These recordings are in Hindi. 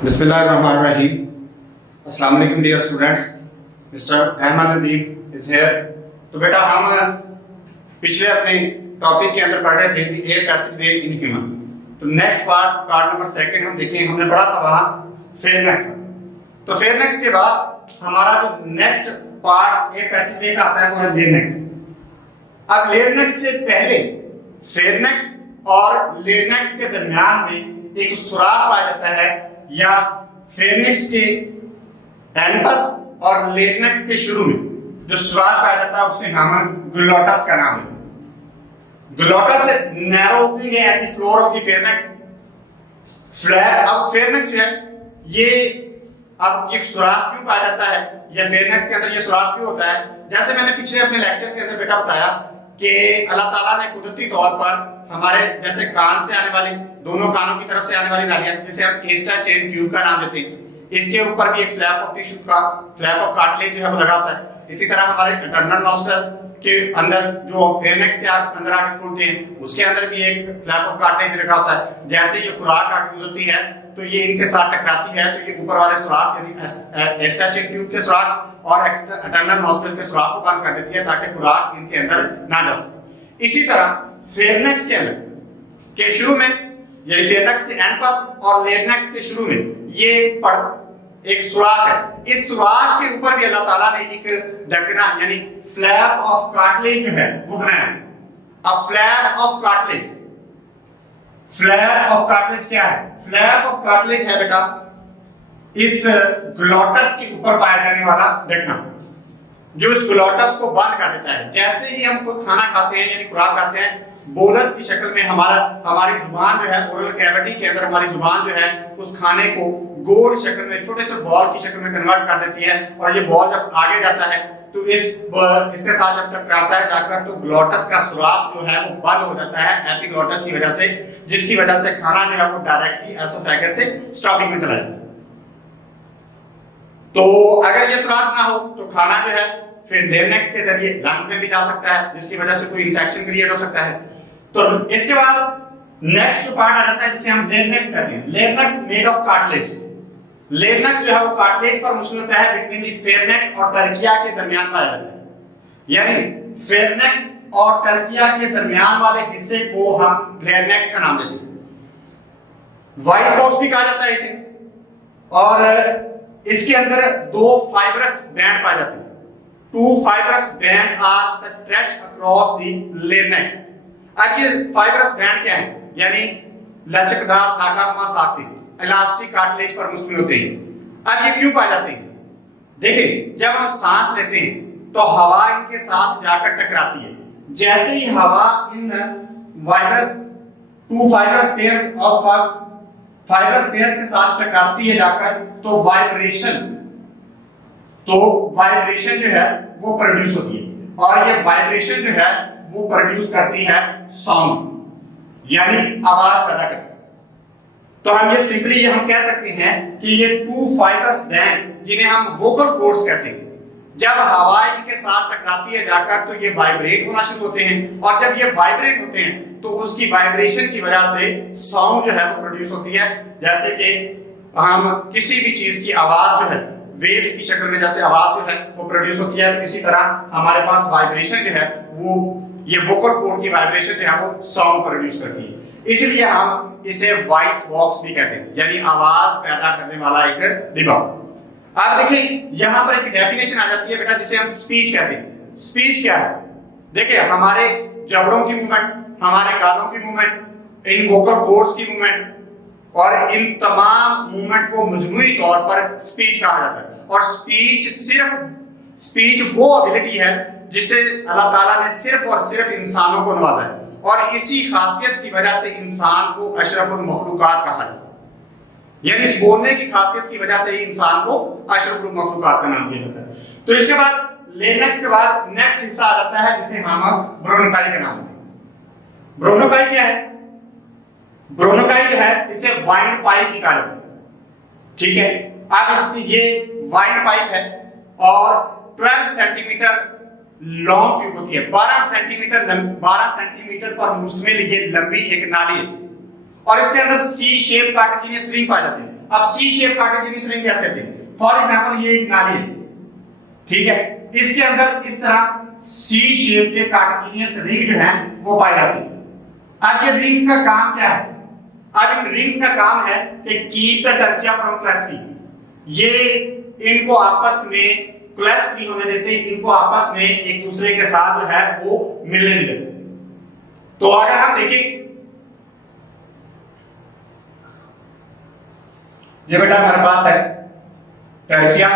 बिस्मिल्लाहिर्रहमानिर्रहीम। अस्सलाम वालेकुम dear students, mister Ahmad Nadeem is here. तो बेटा हम पिछले अपने टॉपिक के अंदर पढ़ रहे थे air passive way in human. तो नेक्स्ट पार्ट नंबर सेकंड हम देखें, हमने पढ़ा था वहां फेयरनेस। तो फेयरनेस के बाद हमारा जो नेक्स्ट पार्ट एयर पैसिव वे का आता है वो है लेयरनेक्स। अब लेयरनेक्स से पहले फेयरनेक्स और लेयरनेक्स के दरमियान में एक सुराख पाया जाता है, या फेयरनेक्स के एंड पर और लेयरनेक्स के शुरू में जो सुराख पाया जाता है उसे हम ग्लोटस का नाम है। ग्लोटस नैरो ओपनिंग है at the floor of the pharynx flap. अब फेयरनेक्स जो है ये अब एक सुराख क्यों पाया जाता है, या फेयरनेक्स के अंदर ये सुराख क्यों होता है? जैसे मैंने पिछले अपने लेक्चर के अंदर बेटा बताया कि अल्लाह ताला ने कुदरती तौर पर हमारे जैसे कान से आने वाली, दोनों कानों की तरफ से आने वाली नालियां, जिसे हम एस्टा चेन ट्यूब का नाम देते हैं, इसके ऊपर भी एक फ्लैप ऑफ टिश्यू का फ्लैप ऑफ कार्टिलेज जो है वो लगा होता है। इसी तरह हमारे इंटरनल नॉस्ट्रल के अंदर जो फेयरनेक्स के अंदर आके खुलते हैं उसके अंदर भी एक फ्लैप ऑफ कार्टिलेज लगा होता है। जैसे ये खुराक आके गुजरती है तो ये इनके साथ टकराती है, तो ये ऊपर वाले सुराख यानी एस्टा चेन ट्यूब के सुराख और इंटरनल नॉस्ट्रल के सुराख को बंद कर देती है ताकि खुराक इनके अंदर ना जा सके। इसी तरह फेयरनेक्स के अंदर के शुरू में, यानी फेयरनेक्स के एंड पर और लेयरनेक्स के शुरू में ये एक सुराख है। इस सुराख के ऊपर भी अल्लाह ताला ने एक ढकना यानी फ्लैप ऑफ कार्टिलेज जो है वो बनाया। अब flap of cartilage, flap of cartilage क्या है? फ्लैप ऑफ कार्टिलेज है बेटा इस ग्लोटस के ऊपर पाया जाने वाला ढकना जो इस ग्लोटस को बंद कर देता है। जैसे ही हम कोई खाना खाते हैं यानी खुराक खाते हैं, बोलस की शक्ल में हमारी जुबान जो है ओरल कैविटी के अंदर हमारी जुबान जो है उस खाने को गोल शक्ल में, छोटे से बॉल की शक्ल में कन्वर्ट कर देती है, और ये बॉल जब आगे जाता है तो इसके साथ जब टकराता है जाकर तो ग्लोटस का सुराख जो है वो बंद हो जाता है एपिग्लोटस की वजह से, जिसकी वजह से खाना जो है वो डायरेक्टली एसोफेगस से स्टॉपिंग में चला जाता है। तो अगर ये सुराख ना हो तो खाना जो है फिर लेयरनेक्स के जरिए लंग्स में भी जा सकता है, जिसकी वजह से कोई इंफेक्शन क्रिएट हो सकता है। तो इसके बाद नेक्स्ट जो पार्ट आ जाता है जिसे हम लेयरनेक्स कहते हैं। लेयरनेक्स मेड ऑफ कार्टिलेज। लेयरनेक्स जो है वो कार्टिलेज पर मुश्तमिल होता है, बिटवीन द फेयरनेक्स और टर्किया के दरमियान पाया जाता है। यानी फेयरनेक्स और टर्किया के दरमियान वाले हिस्से को हम लेयरनेक्स का नाम देते हैं। वाइस बॉक्स भी कहा जाता है इसे, और इसके अंदर दो फाइब्रस बैंड पाए जाते हैं। Two fibrous band are stretched across the larynx। अब ये फाइब्रस बैंड क्या है? यानी लचकदार धागानुमा साख्ते इलास्टिक कार्टिलेज पर मुश्तमिल होते हैं। अब ये क्यों पाए जाते हैं? देखिए, जब हम सांस लेते हैं तो हवा इनके साथ जाकर टकराती है। जैसे ही हवा इन टू फाइब्रस पेयर और फाइब्रस पेयर्स के साथ टकराती है जाकर तो वाइब्रेशन जो है वो प्रोड्यूस होती है, और ये वाइब्रेशन जो है वो प्रोड्यूस करती है साउंड यानी आवाज पैदा करती है। तो हम ये सिंपली हम कह सकते हैं कि ये टू फाइब्रस बैंड जिन्हें हम वोकल कॉर्ड्स कहते हैं, जब हवा इनके साथ टकराती है जाकर तो ये वाइब्रेट होना शुरू होते हैं, और जब ये वाइब्रेट होते हैं तो उसकी वाइब्रेशन की वजह से साउंड जो है वो प्रोड्यूस होती है। जैसे कि हम किसी भी चीज की आवाज जो है वेव्स की शक्ल में जैसे आवाज जो है वो प्रोड्यूस होती है, तो इसी तरह हमारे पास वाइब्रेशन जो है वो ये वोकल कॉर्ड की वाइब्रेशन जो है वो साउंड प्रोड्यूस करती है। इसलिए हम इसे वॉइस बॉक्स भी कहते हैं, यानी आवाज पैदा करने वाला एक डिब्बा। आप देखिए यहां पर एक डेफिनेशन आ जाती है बेटा जिसे हम स्पीच कहते हैं। स्पीच क्या है? देखिए, हमारे जबड़ों की मूवमेंट, हमारे गालों की मूवमेंट, इन वोकल कॉर्ड्स की मूवमेंट और इन तमाम मूवमेंट को मजमूई तौर पर स्पीच कहा जाता है। और स्पीच वो एबिलिटी है जिसे अल्लाह ताला ने सिर्फ और सिर्फ इंसानों को नवाजा है, और इसी खासियत की वजह से इंसान को अशरफुल मखलूकात कहा जाता है। यानी इस बोलने की खासियत की वजह से ही इंसान को अशरफुल मखलूकात का नाम दिया जाता है। तो इसके बाद लेयरनेक्स के बाद नेक्स्ट हिस्सा आ जाता है जिसे हम ब्रोनकाई का नाम देते हैं। ब्रोनकाई क्या है? ब्रोनकाई है इसे वाइंड पाइप कहा जाता है। ठीक है, अब ये वाइंड पाइप है और 12 सेंटीमीटर लॉन्ग ट्यूब होती है। 12 सेंटीमीटर पर मुश्तमिल ये लंबी एक नाली है, और इसके अंदर सी शेप कंटीन्यूअस रिंग पाए जाते हैं। अब सी शेप कार्टिलेजिनस रिंग कैसे होती है? फॉर एग्जांपल ये एक नाली है, ठीक है, इसके अंदर इस तरह सी शेप के कार्टिलेजिनस रिंग जो है वो पाई जाती है। अब ये रिंग का काम क्या है? अब इन रिंग्स का काम है कि keep the Türkiye from clasping. ये इनको आपस में क्लैस्प नहीं होने देते, इनको आपस में एक दूसरे के साथ जो है वो मिलने नहीं देते। तो अगर हम देखें, ये बेटा हमारे पास है टर्किया,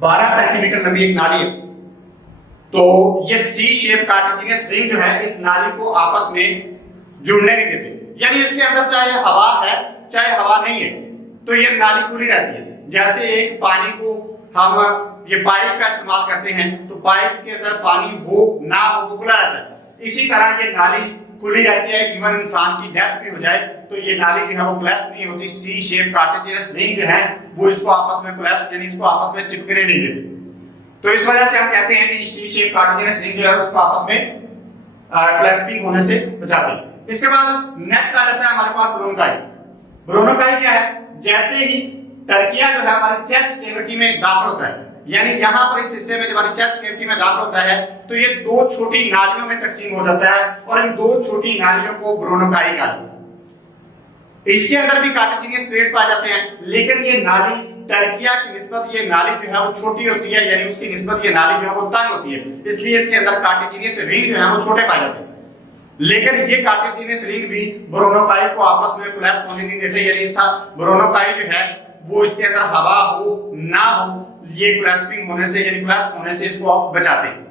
12 सेंटीमीटर लंबी एक नाली है। तो ये सी शेप कार्टिलेजिनस रिंग जो है इस नाली को आपस में जुड़ने नहीं देते, यानी इसके अंदर चाहे हवा है चाहे हवा नहीं है तो ये नाली खुली रहती है। जैसे एक पानी को हम ये पाइप का इस्तेमाल करते हैं तो पाइप के अंदर पानी हो ना हो वो खुला रहता है, इसी तरह ये नाली खुली रहती है। इवन इंसान की डेथ भी हो जाए तो ये नाली जो है वो क्लैस्प नहीं होती। सी शेप कार्टिलेजिनस रिंग जो है वो इसको आपस में क्लैस्प यानी इसको आपस में चिपकने नहीं देती। तो इस वजह से हम कहते हैं कि सी शेप कार्टिलेजिनस रिंग जो है उसको आपस में क्लैस्पिंग होने से बचाते हैं। इसके बाद नेक्स्ट आ जाता है हमारे पास ब्रोनकाई। ब्रोनकाई क्या है? जैसे ही टर्किया जो है हमारे चेस्ट कैविटी में दाखिल होता है, यानी यहां पर इस हिस्से में हमारी चेस्ट कैविटी में दाखिल होता है तो ये दो छोटी नालियों में तकसीम हो जाता है और इन दो छोटी नालियों को ब्रोनकाई कहते हैं। इसके अंदर भी कार्टिलेजिनस प्लेट्स पाए जाते हैं, लेकिन ये नाली टर्किया की निस्बत ये नाली जो है वो छोटी होती है, यानी उसकी निस्बत ये नाली जो है वो तंग होती है, इसलिए इसके अंदर कार्टिलेजिनस रिंग जो है वो छोटे पाए जाते हैं। लेकिन ये कार्टिलेजिनस रिंग भी ब्रोनकाई को आपस में क्लैस्प होने नहीं देते, यानी ब्रोनकाई जो है वो इसके अंदर हवा हो ना हो ये क्लैस्पिंग होने से यानी क्लैस्प होने से इसको बचाते हैं।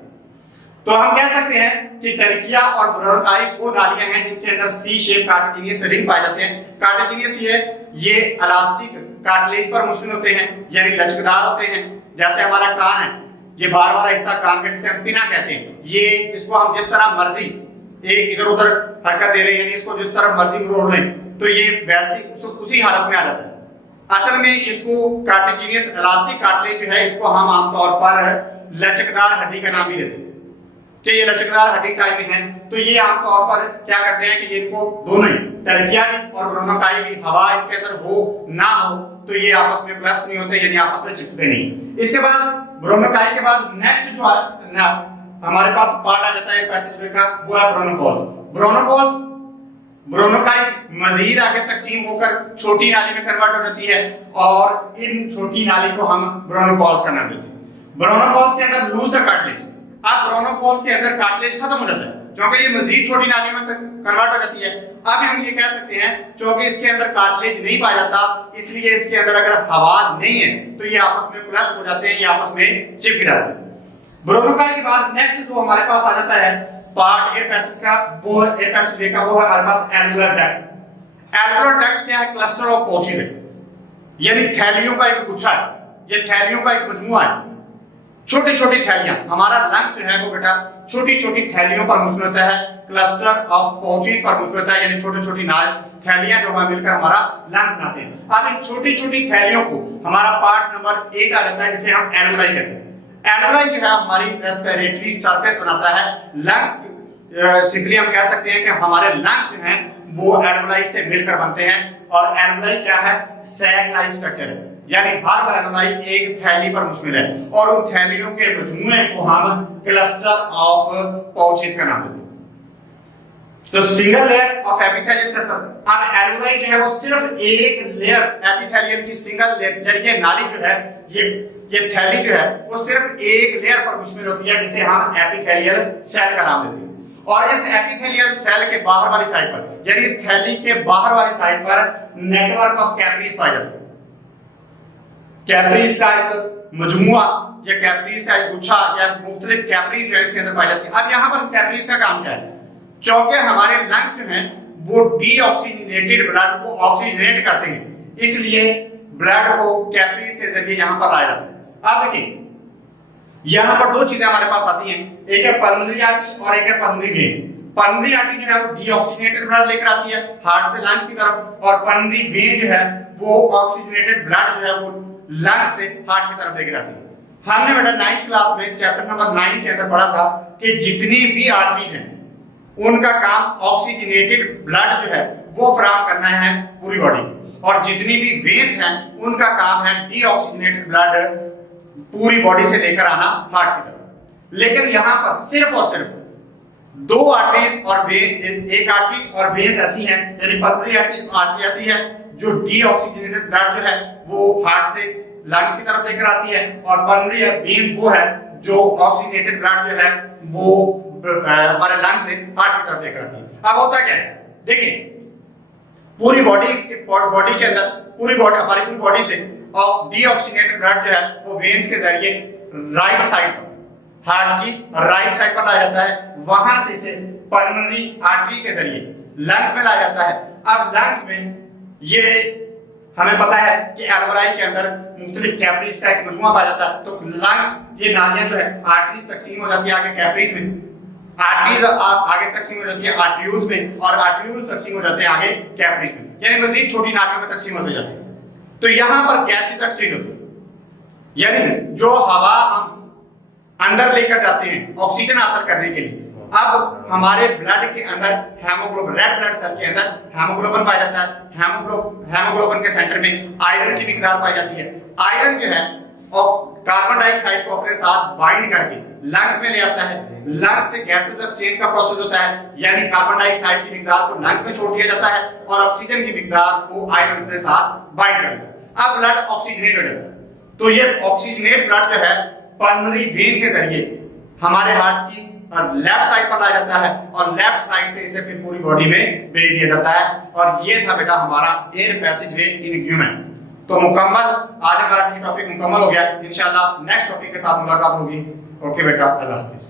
तो हम कह सकते हैं कि टर्किया और ब्रोनकाई वो नालियां हैं जिनके अंदर सी शेप कार्टिलेजिनस रिंग पाए जाते हैं। कार्टिलेजिनस ये इलास्टिक कार्टिलेज पर मुश्किल होते हैं, यानी लचकदार होते हैं। जैसे हमारा कान है, ये बार वाला हिस्सा कान का जिसे हम पिना कहते हैं, ये इसको हम जिस तरह मर्जी एक इधर उधर हरकत दे रहे हैं, यानी इसको जिस तरह मर्जी मोड़ लें तो ये वैसी उसी हालत में आ जाता है। असल में इसको कार्टिलेजिनस इलास्टिक कार्टिलेज जो है इसको हम आमतौर पर लचकदार हड्डी का नाम भी देते हैं कि ये लचकदार हड्डी टाइप में है। तो ये आमतौर पर क्या करते हैं कि ये इनको दोनों ही टर्किया भी और ब्रोनकाई भी हवा इनके अंदर हो ना हो तो ये आपस में क्लैस्प नहीं होते, यानी आपस में चिपकते नहीं। इसके बाद ब्रोनकाई के बाद नेक्स्ट जो हमारे पास पार्ट आ जाता है पैसेजवे का, वो है ब्रोनोकॉल्स। ब्रोनकाई मजीद आगे तकसीम होकर छोटी नाली में कन्वर्ट हो जाती है और इन छोटी नाली को हम ब्रोनोकॉल्स का नाम देते हैं। ब्रोनोकॉल्स के अंदर लूज द कार्टिलेज। अब ब्रोनोकॉल के अंदर कार्टिलेज खत्म हो जाता है क्योंकि ये मजीद छोटी नाली में कन्वर्ट हो जाती है। अब हम ये कह सकते हैं क्योंकि इसके अंदर कार्टिलेज नहीं पाया जाता इसलिए इसके अंदर अगर हवा नहीं है तो ये आपस में क्लैस्प हो जाते हैं, ये आपस में चिपक जाते हैं। ब्रोनकाई के बाद नेक्स्ट जो हमारे पास आ जाता है पार्ट एयर पैसेज का, वो है एयर पैसेज का, वो है हमारे पास एल्वुलर डक्ट। एल्वुलर डक्ट क्या है? क्लस्टर ऑफ पाउचेस है, यानी थैलियों का एक गुच्छा है, ये थैलियों का एक मजमुआ है। छोटी छोटी थैलियां, हमारा लंग्स जो है वो बेटा छोटी छोटी थैलियों पर मुश्तमिल होता है, क्लस्टर ऑफ पाउचेस पर मुश्तमिल होता है, यानी छोटी छोटी थैलियां जो हमें मिलकर हमारा लंग्स बनाते हैं। अब इन छोटी छोटी थैलियों को हमारा पार्ट नंबर 8 आ जाता है जिसे हम एल्वुलाई कहते हैं। एल्वुलाई जो है हमारी रेस्पिरेटरी सरफेस बनाता है। लंग्स सिंपली हम कह सकते हैं कि हमारे लंग्स जो हैं वो एल्वुलाई से मिलकर बनते हैं और एल्वुलाई क्या है? सैक लाइक स्ट्रक्चर है, यानी हर एल्वुलाई एक थैली पर मुश्तमिल है और उन थैलियों के मजमूए को हम क्लस्टर ऑफ पाउचेस का नाम देते हैं। तो single layer of epithelial setup. अब एल्वुलाई जो है वो सिर्फ एक लेयर एपिथेलियल की सिंगल लेयर, ये नाली जो है ये थैली जो है वो सिर्फ एक लेयर पर मुश्तमिल होती है जिसे हम एपिथेलियल सेल का नाम देते हैं। और इस एपिथेलियल सेल के बाहर वाली साइड पर, यानी इस थैली के बाहर वाली साइड पर नेटवर्क ऑफ कैपिलरीज पाए जाते हैं। कैपिलरीज का एक मजमुआ या कैपिलरीज का एक गुच्छा या मुख्तलिफ कैपिलरीज जो है इसके अंदर पाई जाती है। अब यहाँ पर कैपिलरीज का काम क्या है? चूंकि हमारे लंग्स जो हैं वो डीऑक्सीजनेटेड ब्लड को ऑक्सीजनेट करते हैं, इसलिए ब्लड को कैपिलरीज के जरिए यहाँ पर लाया जाता है। अब देखिए यहाँ पर दो चीजें हमारे पास आती हैं, एक है पल्मोनरी आर्टरी और एक है पल्मोनरी वेन। पल्मोनरी आर्टरी जो है वो डीऑक्सीजनेटेड ब्लड लेकर आती है हार्ट से लंग्स की तरफ, और पल्मोनरी वेन जो है वो ऑक्सीजनेटेड ब्लड जो है वो लंग्स से हार्ट की तरफ लेकर आती है। हमने बेटा 9th क्लास में चैप्टर नंबर 9 के अंदर पढ़ा था कि जितनी भी आर्टरीज हैं उनका काम ऑक्सीजनेटेड ब्लड जो है वो फराहम करना है पूरी बॉडी, और जितनी भी वेन्स हैं उनका काम है डीऑक्सीजनेटेड ब्लड पूरी बॉडी से लेकर आना हार्ट की तरफ। लेकिन यहां पर सिर्फ और सिर्फ दो आर्टरीज और वेन, एक आर्टरी और वेन्स ऐसी हैं, यानी पल्मोनरी आर्टरी ऐसी है जो डीऑक्सीजनेटेड ब्लड जो है वो हार्ट से लंग्स की तरफ लेकर आती है, और पल्मोनरी वेन वो है जो ऑक्सीजनेटेड ब्लड जो है वो हमारे लंग्स से हार्ट की तरफ लेकर आती है। अब होता क्या है, देखिए पूरी बॉडी के अंदर हमारी पूरी बॉडी से डीऑक्सीजनेटेड ब्लड जो है वो वेन्स के जरिए राइट साइड पर, हार्ट की राइट साइड पर लाया जाता है, वहां से इसे पल्मोनरी आर्टरी के जरिए लंग्स में लाया जाता है। अब लंग्स में ये हमें पता है कि एल्वेलाई के अंदर मुख्तलिफ कैपिलरीज का एक मजमुआ पाया जाता है, तो लंग्स ये नालियां जो है आर्टरीज तकसीम हो जाती है आगे कैपिलरीज में, आर्टरीज आगे तकसीम हो जाती है आर्टरियोल्स में, और आर्टरियोल्स तकसीम हो जाते हैं आगे कैपिलरीज में, यानी मजीद छोटी नालियों में तकसीम होते जाते हैं। तो यहां पर गैसेस एक्सचेंज होती है, यानी जो हवा हम अंदर लेकर जाते हैं ऑक्सीजन हासिल करने के लिए, अब हमारे ब्लड के अंदर हेमोग्लोबिन, रेड ब्लड सेल के अंदर हेमोग्लोबिन पाया जाता है। हेमोग्लोबिन के सेंटर में आयरन की मिकदार पाई जाती है। आयरन जो है कार्बन डाइऑक्साइड को अपने साथ बाइंड करके लंग्स में ले आता है, लंग्स से गैसेस एक्सचेंज का प्रोसेस होता है, यानी कार्बन डाइऑक्साइड की मिकदार को लंग्स में छोड़ दिया जाता है और ऑक्सीजन की मिकदार को आयरन के साथ बाइंड कर देता है। अब ब्लड ऑक्सीजनेट हो जाता है, तो ये ऑक्सीजनेट ब्लड जो है पल्मोनरी वेन के जरिए हमारे हार्ट की लेफ्ट साइड पर लाया जाता है, और लेफ्ट साइड से इसे फिर पूरी बॉडी में भेज दिया जाता है। और ये था बेटा हमारा air passage way in human. तो मुकम्मल आज का टॉपिक मुकम्मल हो गया। इंशाल्लाह नेक्स्ट टॉपिक के साथ मुलाकात होगी। ओके बेटा, अल्लाह हाफिज।